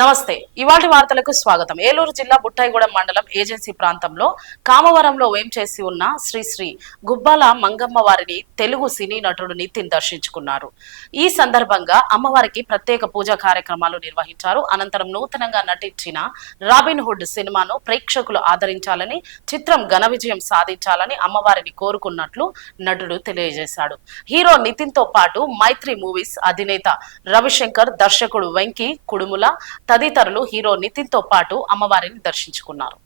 నమస్తే. ఇవాల్టి వార్తలకు స్వాగతం. ఏలూరు జిల్లా బుట్టాయిగూడెం మండలం ఏజెన్సీ ప్రాంతంలో కామవరంలో వేంచేసి ఉన్న శ్రీ శ్రీ గుబ్బాల మంగమ్మ వారిని తెలుగు సినీ నటుడు నితిన్ దర్శించుకున్నారు. ఈ సందర్భంగా అమ్మవారికి ప్రత్యేక పూజా కార్యక్రమాలు నిర్వహించారు. అనంతరం నూతనంగా నటించిన రాబిన్ హుడ్ సినిమాను ప్రేక్షకులు ఆదరించాలని, చిత్రం ఘన విజయం సాధించాలని అమ్మవారిని కోరుకున్నట్లు నటుడు తెలియజేశాడు. హీరో నితిన్ తో పాటు మైత్రి మూవీస్ అధినేత రవిశంకర్, దర్శకుడు వెంకీ కుడుముల తదితరులు హీరో నితిన్ తో పాటు అమ్మవారిని దర్శించుకున్నారు.